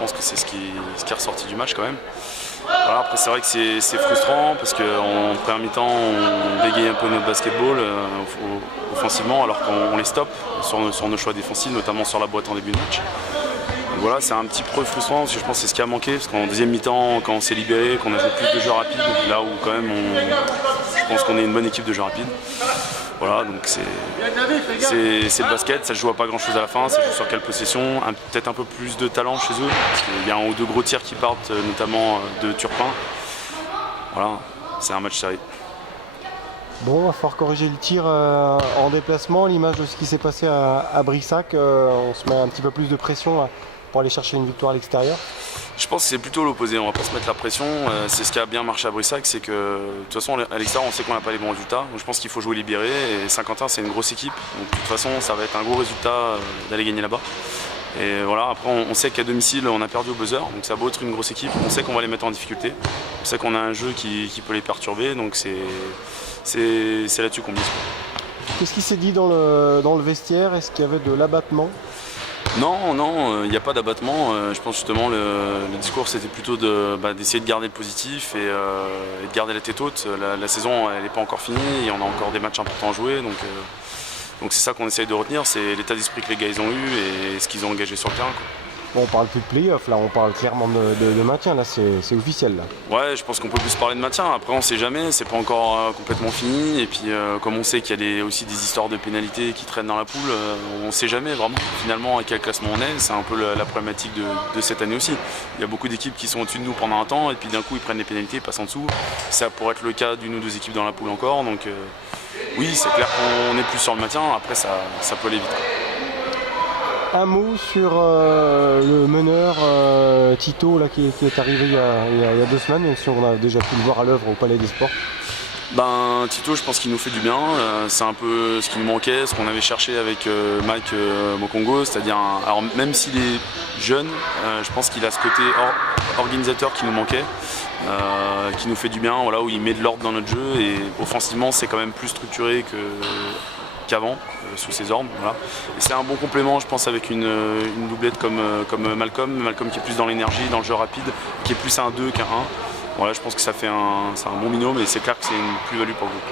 pense que c'est ce qui est ressorti du match quand même. Voilà, après c'est vrai que c'est frustrant parce qu'en première mi-temps on bégaye un peu notre basketball offensivement alors qu'on les stoppe sur nos choix défensifs, notamment sur la boîte en début de match. Donc voilà, c'est un petit peu frustrant parce que je pense que c'est ce qui a manqué, parce qu'en deuxième mi-temps, quand on s'est libéré, qu'on a joué plus de jeux rapides, là où quand même je pense qu'on est une bonne équipe de jeux rapides. Voilà, donc c'est le basket, ça ne joue à pas grand chose à la fin, ça joue sur quelle possession, peut-être un peu plus de talent chez eux, parce qu'il y a un ou deux gros tirs qui partent, notamment de Turpin. Voilà, c'est un match serré. Bon, il va falloir corriger le tir en déplacement, l'image de ce qui s'est passé à Brissac, on se met un petit peu plus de pression pour aller chercher une victoire à l'extérieur. Je pense que c'est plutôt l'opposé, on va pas se mettre la pression, c'est ce qui a bien marché à Brissac, c'est que de toute façon à l'extérieur on sait qu'on n'a pas les bons résultats, donc je pense qu'il faut jouer libéré et Saint-Quentin c'est une grosse équipe, donc de toute façon ça va être un gros résultat d'aller gagner là-bas. Et voilà, après on sait qu'à domicile on a perdu au buzzer, donc ça va être une grosse équipe, on sait qu'on va les mettre en difficulté, on sait qu'on a un jeu qui peut les perturber, donc c'est là-dessus qu'on mise. Qu'est-ce qui s'est dit dans le vestiaire? Est-ce qu'il y avait de l'abattement? Non, il n'y a pas d'abattement. Je pense justement le discours c'était plutôt d'essayer de garder le positif et de garder la tête haute. La saison elle n'est pas encore finie et on a encore des matchs importants à jouer. Donc c'est ça qu'on essaye de retenir, c'est l'état d'esprit que les gars ils ont eu et ce qu'ils ont engagé sur le terrain, quoi. Bon, on parle plus de play-off, là on parle clairement de maintien, là c'est officiel. Là. Ouais, je pense qu'on peut plus parler de maintien, après on sait jamais, c'est pas encore complètement fini, et puis comme on sait qu'il y a aussi des histoires de pénalités qui traînent dans la poule, on sait jamais vraiment finalement à quel classement on est, c'est un peu la problématique de cette année aussi. Il y a beaucoup d'équipes qui sont au-dessus de nous pendant un temps, et puis d'un coup ils prennent les pénalités, ils passent en dessous, ça pourrait être le cas d'une ou deux équipes dans la poule encore, donc oui c'est clair qu'on est plus sur le maintien, après ça peut aller vite. Un mot sur le meneur Tito là, qui est arrivé il y a 2 semaines, même si on a déjà pu le voir à l'œuvre au Palais des Sports. Tito, je pense qu'il nous fait du bien, c'est un peu ce qui nous manquait, ce qu'on avait cherché avec Mike Mokongo, c'est-à-dire, alors même s'il est jeune, je pense qu'il a ce côté organisateur qui nous manquait, qui nous fait du bien, voilà, où il met de l'ordre dans notre jeu et offensivement c'est quand même plus structuré qu'avant, sous ses ordres. Voilà. Et c'est un bon complément, je pense, avec une doublette comme Malcolm qui est plus dans l'énergie, dans le jeu rapide, qui est plus un 2 qu'un 1. Voilà, je pense que c'est un bon binôme et c'est clair que c'est une plus-value pour le groupe.